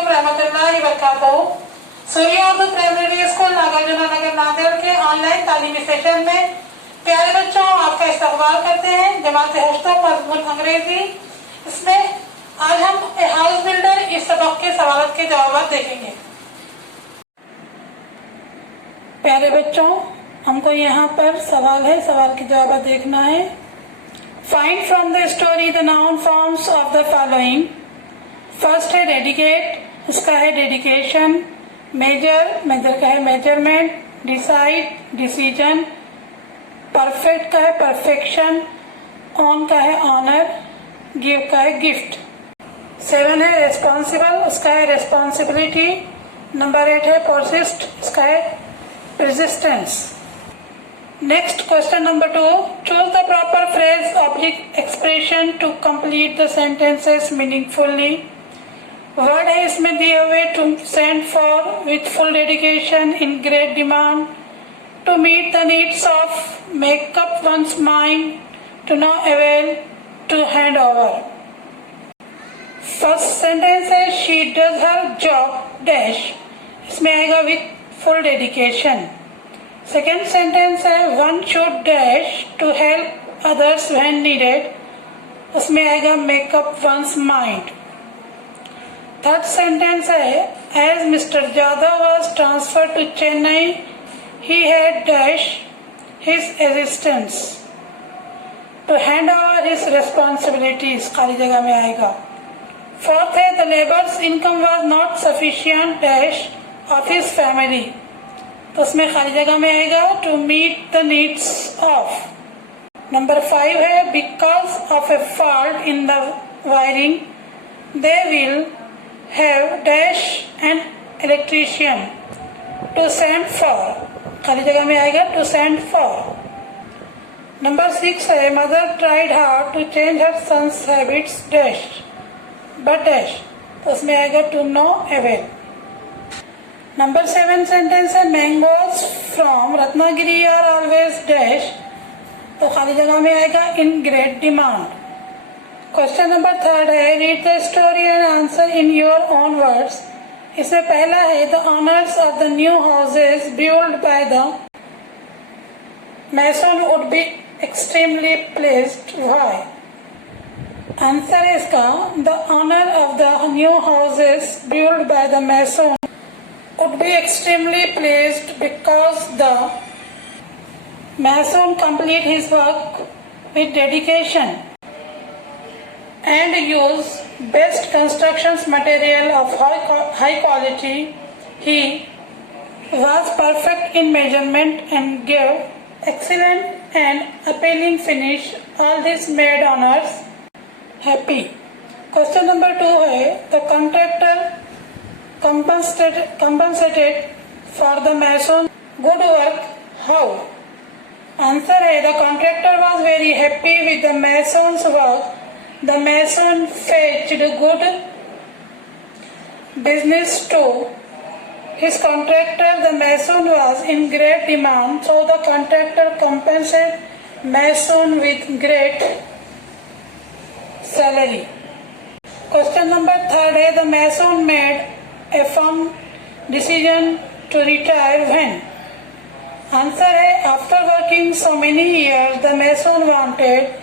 अस्सलामुअलैकुम रहमतुल्लाहि व बरकातहू। सूर्य उर्दू प्राइमरी स्कूल नागार्जुना नगर नांदेड़ के ऑनलाइन तालीमी सेशन में प्यारे बच्चों आपका इस्तकबाल करते हैं। जमात हफ्ता मजमून अंग्रेजी, इसमें आज हम हाउस बिल्डर इस सबक के सवाल के जवाब देखेंगे। प्यारे बच्चों, हमको यहाँ पर सवाल है, सवाल के जवाब देखना है। Find from the story the noun forms of the following. First है डेडिकेट, उसका है डेडिकेशन। मेजर, मेजर का है मेजरमेंट। Decide, decision. परफेक्ट का है परफेक्शन। ऑन का है ऑनर। गिव का है गिफ्ट। 7 है रेस्पॉन्सिबल, उसका है रेस्पॉन्सिबिलिटी। नंबर 8 है परसिस्ट, इसका है resistance. Next question number 2, choose the proper phrase oblique expression to complete the sentences meaningfully. Word है इसमें दिए हुए, to send for, with full dedication, in great demand, to meet the needs of, make up one's mind, to no avail, to hand over. First sentence है she does her job dash, इसमें आएगा with full dedication. Second sentence है one should dash to help others when needed, उसमें आएगा make up one's mind. Third sentence है as Mr Yadav was transfer to Chennai he had dash his assistance to hand over his responsibilities, खाली जगह में आएगा। Fourth है the labour's income was not sufficient dash of his family, तो उसमें खाली जगह में आएगा to meet the needs of. Number 5 है because of a fault in the wiring they will have dash an electrician to send for, खाली जगह में आएगा to send for। नंबर 6 है mother tried hard to change her son's habits dash but dash, तो उसमें आएगा to no avail। Number 7 सेंटेंस है mangoes from Ratnagiri are always dash, तो खाली जगह में आएगा in great demand। Question number 3 है read the story and answer in your own words. इसमें पहला है the owners of the new houses build by the mason would be extremely placed, why. Answer है इसका the owner of the new houses build by the mason would be extremely placed because the mason complete his work with dedication and use best constructions material of high quality. He was perfect in measurement and gave excellent and appealing finish. All this made owners happy. Question number 2 है the contractor compensated for the mason good work. How? Answer है the contractor was very happy with the mason's work. The mason fetched good business to his contractor. The mason was in great demand, so the contractor compensated mason with great salary. Question number 3 है the mason made a firm decision to retire when. Answer है after working so many years the mason wanted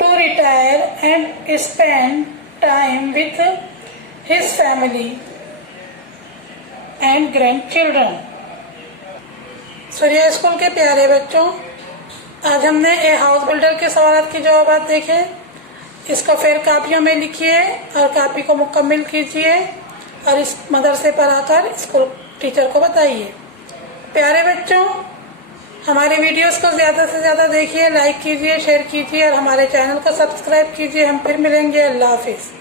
to retire and spend time with his family and grandchildren. सूर्य स्कूल के प्यारे बच्चों, आज हमने a house builder के सवाल के जवाब देखे। इसको फिर कापियों में लिखिए और कापी को मुकम्मल कीजिए और इस मदरसे पर आकर स्कूल टीचर को बताइए। प्यारे बच्चों, हमारे वीडियोस को ज़्यादा से ज़्यादा देखिए, लाइक कीजिए, शेयर कीजिए और हमारे चैनल को सब्सक्राइब कीजिए। हम फिर मिलेंगे। अल्लाह हाफिज़।